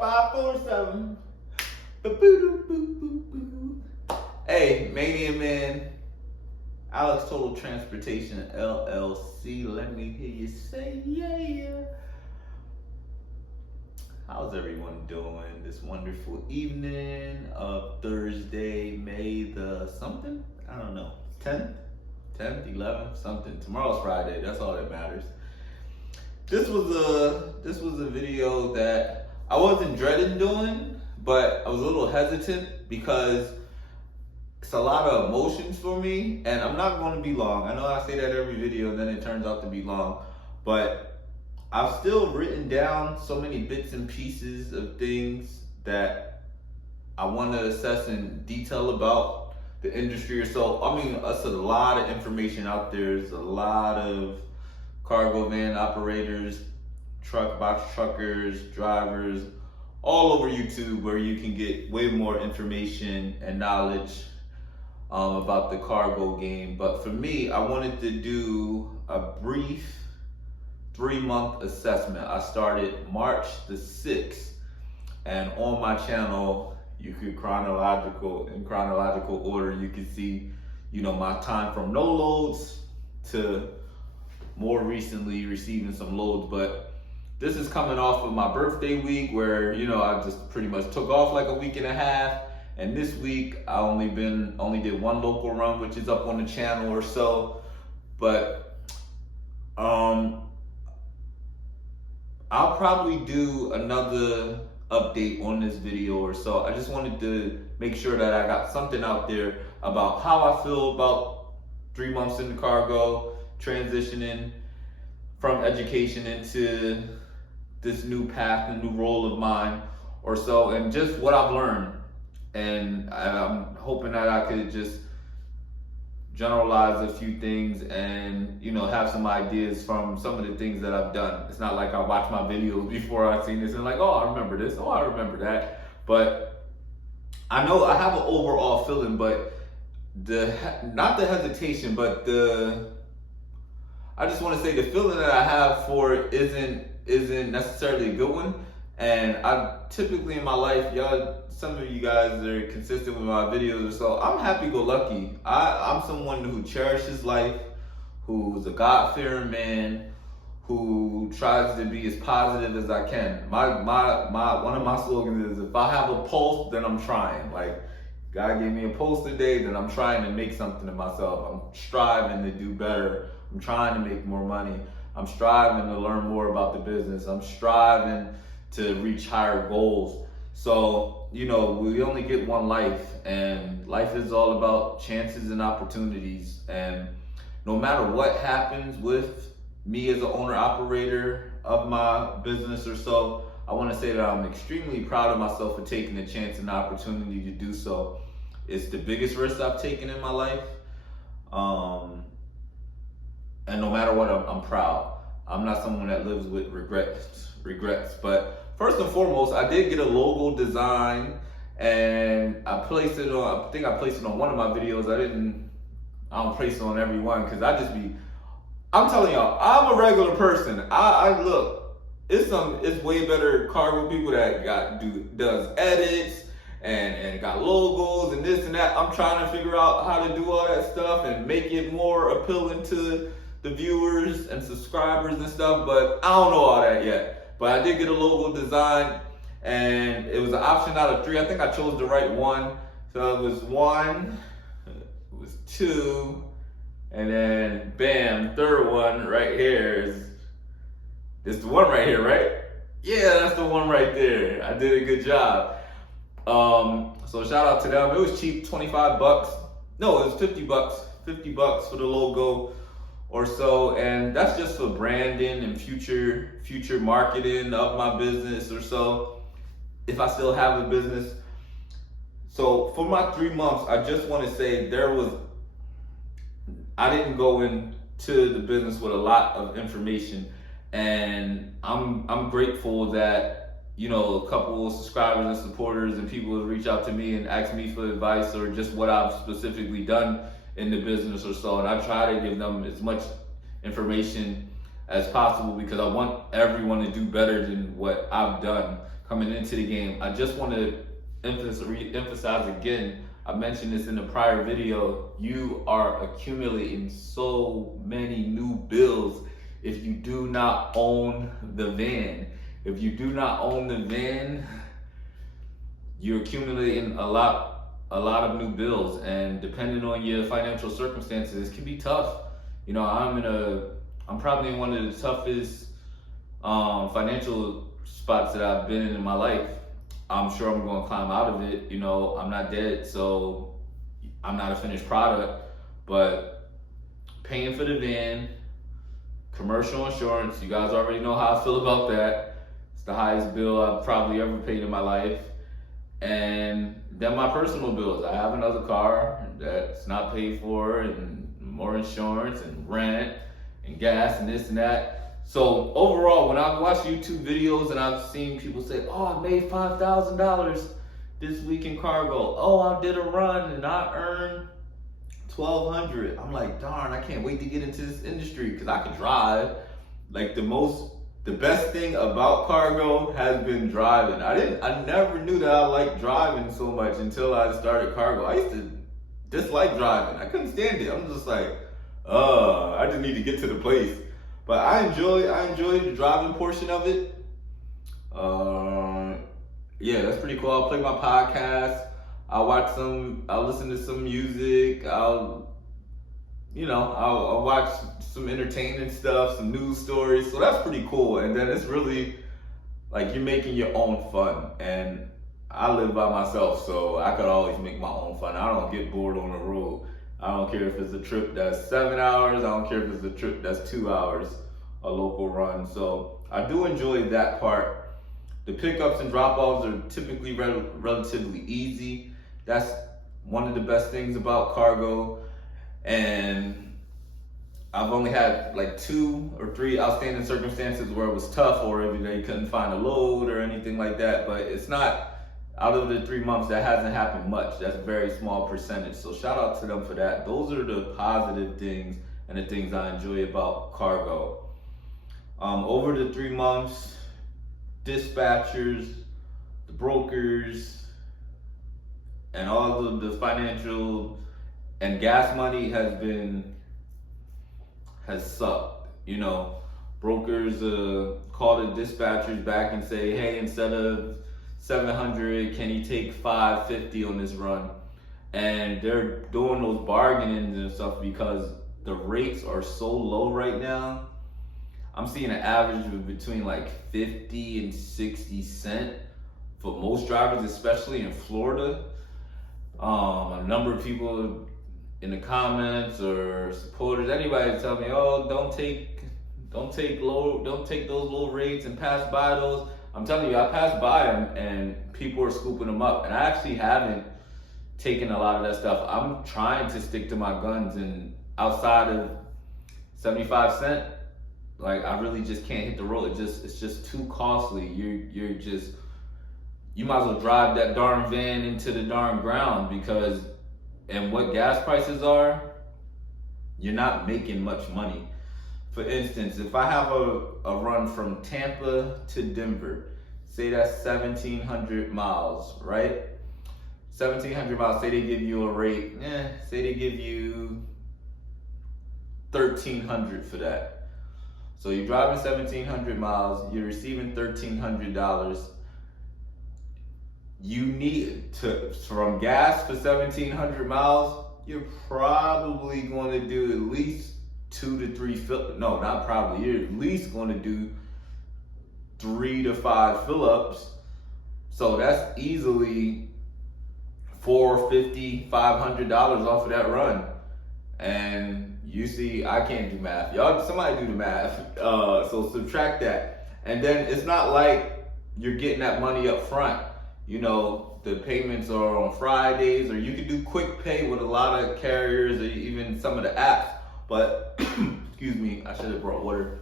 547. Hey, Mania Man, Alex Total Transportation LLC. Let me hear you say yeah. How's everyone doing this wonderful evening of Thursday, May the something? I don't know. 10th, 11th, something. Tomorrow's Friday. That's all that matters. This was a video that I wasn't dreading doing, but I was a little hesitant because it's a lot of emotions for me, and I'm not going to be long. I know I say that every video and then it turns out to be long, but I've still written down so many bits and pieces of things that I want to assess in detail about the industry or so. I mean, it's a lot of information out there. There's a lot of cargo van operators, truck box truckers, drivers, all over YouTube where you can get way more information and knowledge about the cargo game. But for me, I wanted to do a brief 3-month assessment. I started March the 6th, and on my channel, you could in chronological order, you can see, my time from no loads to more recently receiving some loads. But this is coming off of my birthday week where, I just pretty much took off like a week and a half. And this week I only did one local run, which is up on the channel or so. But I'll probably do another update on this video or so. I just wanted to make sure that I got something out there about how I feel about 3 months in the cargo, transitioning from education into this new path, the new role of mine or so, and just what I've learned. And I'm hoping that I could just generalize a few things and, have some ideas from some of the things that I've done. It's not like I watched my videos before I seen this and like, oh, I remember this, oh, I remember that. But I know I have an overall feeling, but not the hesitation, but I just want to say the feeling that I have for it isn't necessarily a good one. And I typically in my life, some of you guys are consistent with my videos or so, I'm happy-go-lucky. I'm someone who cherishes life, who's a God-fearing man, who tries to be as positive as I can. One of my slogans is, if I have a pulse, then I'm trying. Like, God gave me a pulse today, then I'm trying to make something of myself. I'm striving to do better. I'm trying to make more money. I'm striving to learn more about the business. I'm striving to reach higher goals. So, we only get one life, and life is all about chances and opportunities. And no matter what happens with me as an owner-operator of my business or so, I want to say that I'm extremely proud of myself for taking the chance and the opportunity to do so. It's the biggest risk I've taken in my life. And no matter what, I'm proud. I'm not someone that lives with regrets. But first and foremost, I did get a logo design, and I placed it on, I think I placed it on one of my videos. I don't place it on every one because I'm telling y'all, I'm a regular person. I look, it's way better cargo people that does edits and got logos and this and that. I'm trying to figure out how to do all that stuff and make it more appealing to the viewers and subscribers and stuff, but I don't know all that yet. But I did get a logo design, and it was an option out of 3. I think I chose the right one. So it was 1, it was 2, and then bam, third one right here is the one right here, right? Yeah, that's the one right there. I did a good job. So shout out to them. It was cheap, 25 bucks. No, it was 50 bucks. 50 bucks for the logo or so, and that's just for branding and future marketing of my business or so, if I still have a business. So for my 3 months, I just want to say I didn't go into the business with a lot of information, and I'm grateful that a couple of subscribers and supporters and people have reached out to me and asked me for advice or just what I've specifically done in the business or so, and I try to give them as much information as possible because I want everyone to do better than what I've done. coming into the game. I just want to emphasize again, I mentioned this in the prior video, you are accumulating so many new bills if you do not own the van. If you do not own the van, you're accumulating a lot of new bills, and depending on your financial circumstances, it can be tough. You know, I'm probably in one of the toughest financial spots that I've been in my life. I'm sure I'm going to climb out of it. You know, I'm not dead, so I'm not a finished product. But paying for the van, commercial insurance, you guys already know how I feel about that. It's the highest bill I've probably ever paid in my life. And then my personal bills. I have another car that's not paid for, and more insurance and rent and gas and this and that. So overall, when I've watched YouTube videos and I've seen people say, oh, I made $5,000 this week in cargo. Oh, I did a run and I earned $1,200. I'm like, darn, I can't wait to get into this industry because I can drive. Like the best thing about cargo has been driving. I never knew that I liked driving so much until I started cargo. I used to dislike driving. I couldn't stand it. I'm just like, I just need to get to the place. But I enjoy the driving portion of it. Yeah, that's pretty cool. I'll play my podcast. I'll listen to some music. I'll watch some entertaining stuff, some news stories. So that's pretty cool. And then it's really like you're making your own fun. And I live by myself, so I could always make my own fun. I don't get bored on the road. I don't care if it's a trip that's 7 hours. I don't care if it's a trip that's 2 hours, a local run. So I do enjoy that part. The pickups and drop-offs are typically relatively easy. That's one of the best things about cargo. And I've only had like 2 or 3 outstanding circumstances where it was tough, or if they couldn't find a load or anything like that. But it's not, out of the 3 months, that hasn't happened much. That's a very small percentage. So shout out to them for that. Those are the positive things and the things I enjoy about cargo. Over the 3 months, dispatchers, the brokers, and all of the financial and gas money has sucked. You know, brokers call the dispatchers back and say, hey, instead of 700, can you take 550 on this run? And they're doing those bargainings and stuff because the rates are so low right now. I'm seeing an average of between like 50 and 60 cents for most drivers, especially in Florida. A number of people in the comments or supporters, anybody tell me, oh, don't take those low rates and pass by those. I'm telling you, I passed by them and people are scooping them up. And I actually haven't taken a lot of that stuff. I'm trying to stick to my guns, and outside of 75 cents, like I really just can't hit the road. It's just too costly. You might as well drive that darn van into the darn ground, because and what gas prices are, you're not making much money. For instance, if I have a run from Tampa to Denver, say that's 1,700 miles, right? 1,700 miles, say they give you a rate, say they give you 1,300 for that. So you're driving 1,700 miles, you're receiving $1,300. You need to, from gas for 1,700 miles, you're probably going to do at least 2 to 3 no, not probably, you're at least going to do 3 to 5 fill-ups. So that's easily $450, $500 off of that run. And you see, I can't do math. Y'all, somebody do the math. So subtract that. And then it's not like you're getting that money up front. You know, the payments are on Fridays, or you can do quick pay with a lot of carriers or even some of the apps. But, excuse me, I should have brought water.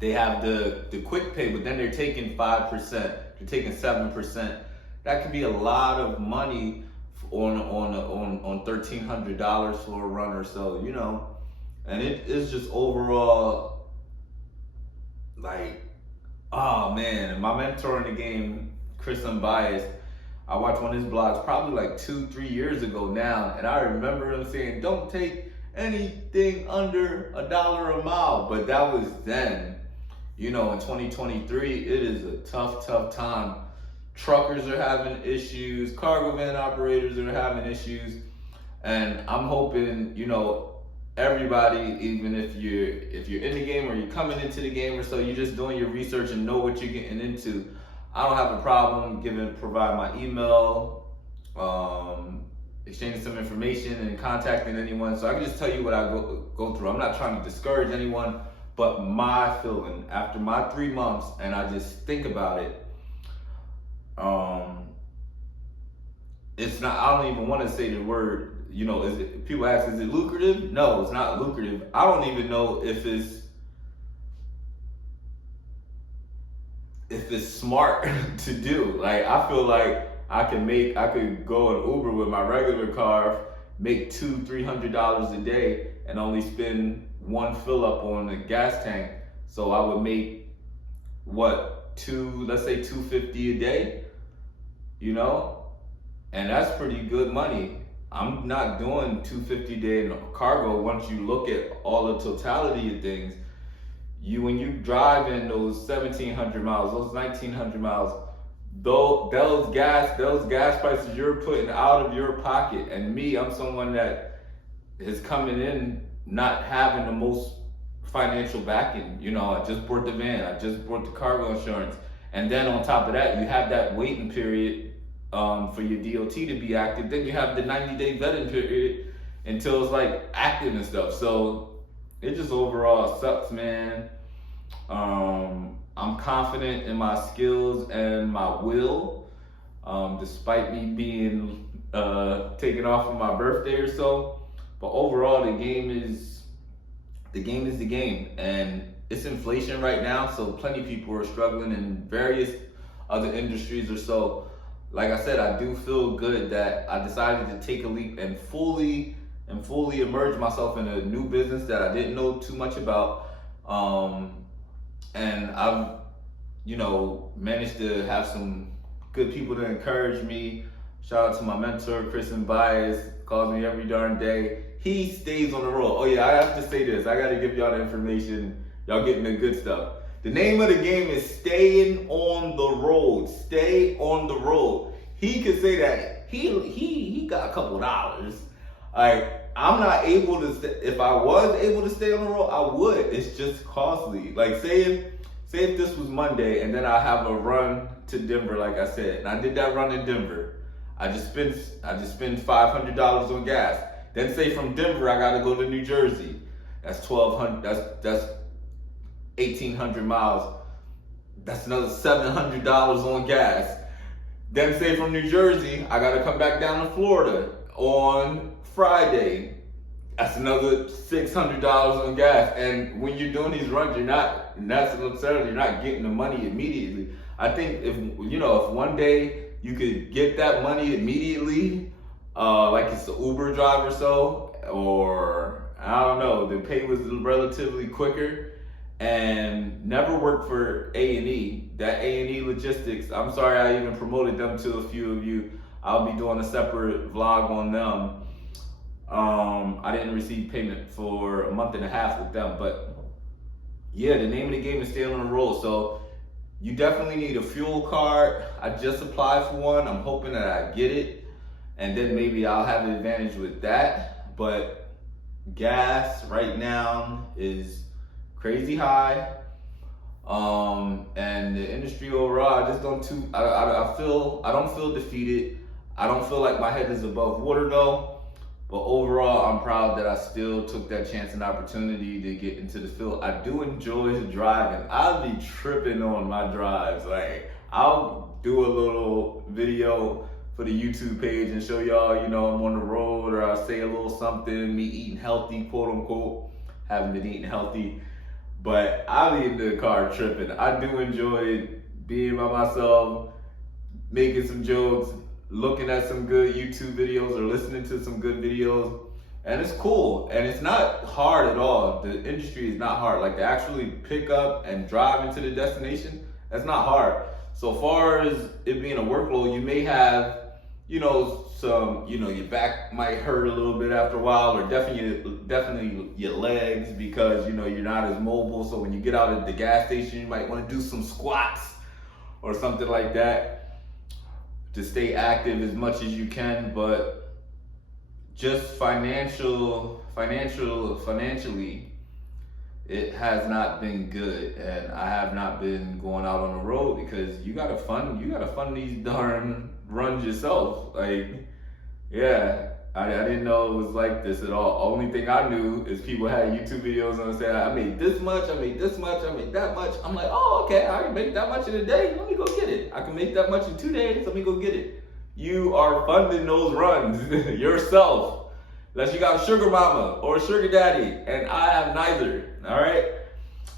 They have the quick pay, but then they're taking 5%, they're taking 7%. That could be a lot of money on $1,300 for a run or so, you know. And it is just overall like Oh man, my mentor in the game, Chris Unbiased, I watched one of his blogs probably like 2, 3 years ago now, and I remember him saying, "Don't take anything under $1 a mile." But that was then. You know, in 2023, it is a tough, tough time. Truckers are having issues, cargo van operators are having issues, and I'm hoping, you know, everybody, even if you're in the game or you're coming into the game or so, you're just doing your research and know what you're getting into. I don't have a problem provide my email, exchanging some information and contacting anyone. So I can just tell you what I go through. I'm not trying to discourage anyone, but my feeling after my 3 months, and I just think about it, it's not. I don't even want to say the word. You know, people ask, is it lucrative? No, it's not lucrative. I don't even know if it's smart to do. Like, I feel like I could go and Uber with my regular car, make $200-300 a day, and only spend one fill up on the gas tank. So I would make let's say 250 a day, you know, and that's pretty good money. I'm not doing 250 a day in cargo. Once you look at all the totality of things, when you drive in those 1,700 miles, those 1,900 miles, those gas prices you're putting out of your pocket. And me, I'm someone that is coming in not having the most financial backing. You know, I just bought the van, I just bought the cargo insurance, and then on top of that, you have that waiting period for your DOT to be active. Then you have the 90-day vetting period until it's like active and stuff. So it just overall sucks, man. I'm confident in my skills and my will, despite me being taken off on my birthday or so. But overall, the game is the game, and it's inflation right now. So plenty of people are struggling in various other industries or so. Like I said, I do feel good that I decided to take a leap and fully immerse myself in a new business that I didn't know too much about. And I've, you know, managed to have some good people to encourage me. Shout out to my mentor, Chris Bias, calls me every darn day. He stays on the road. Oh yeah, I have to say this. I got to give y'all the information. Y'all getting the good stuff. The name of the game is staying on the road. Stay on the road. He could say that he got a couple dollars. Like, I'm not able to. If I was able to stay on the road, I would. It's just costly. Like, say if this was Monday and then I have a run to Denver, like I said, and I did that run in Denver. I just spend $500 on gas. Then say from Denver I gotta go to New Jersey. That's 1,200. That's 1,800 miles. That's another $700 on gas. Then say from New Jersey I gotta come back down to Florida on Friday. That's another $600 on gas. And when you're doing these runs, you're not getting the money immediately. I think if one day you could get that money immediately, like it's an Uber drive or so, or I don't know, the pay was relatively quicker, and never worked for A&E. That A&E Logistics, I'm sorry I even promoted them to a few of you. I'll be doing a separate vlog on them. I didn't receive payment for a month and a half with them, but yeah, the name of the game is staying on the road. So you definitely need a fuel card. I just applied for one. I'm hoping that I get it, and then maybe I'll have an advantage with that. But gas right now is crazy high. And the industry overall, I just don't I don't feel defeated. I don't feel like my head is above water though. But overall, I'm proud that I still took that chance and opportunity to get into the field. I do enjoy driving. I'll be tripping on my drives. Like, I'll do a little video for the YouTube page and show y'all, I'm on the road, or I'll say a little something, me eating healthy, quote unquote. Haven't been eating healthy, but I'll be in the car tripping. I do enjoy being by myself, making some jokes, looking at some good YouTube videos or listening to some good videos, and it's cool, and it's not hard at all. The industry is not hard. Like, to actually pick up and drive into the destination, That's not hard. So far as it being a workload, you may have, your back might hurt a little bit after a while, or definitely your legs, because you're not as mobile. So when you get out at the gas station, you might want to do some squats or something like that to stay active as much as you can. But just financially, it has not been good, and I have not been going out on the road because you gotta fund these darn runs yourself. Like, yeah, I didn't know it was like this at all. Only thing I knew is people had YouTube videos and said, I made this much, I made this much, I made that much. I'm like, oh, okay, I can make that much in a day. Let me go get it. I can make that much in 2 days. Let me go get it. You are funding those runs yourself. Unless you got a sugar mama or a sugar daddy, and I have neither, all right?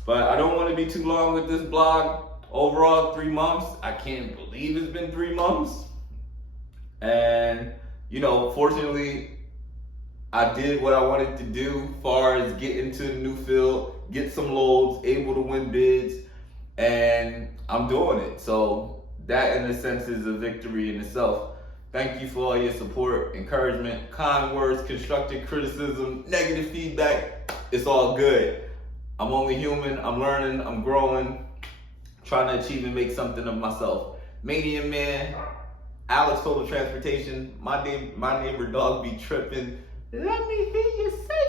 But I don't want to be too long with this blog. Overall, 3 months. I can't believe it's been 3 months. And, fortunately, I did what I wanted to do as far as get into the new field, get some loads, able to win bids, and I'm doing it. So that, in a sense, is a victory in itself. Thank you for all your support, encouragement, kind words, constructive criticism, negative feedback. It's all good. I'm only human. I'm learning. I'm growing. Trying to achieve and make something of myself. Manian Man, Alex Total Transportation. My neighbor dog be tripping. Let me hear you say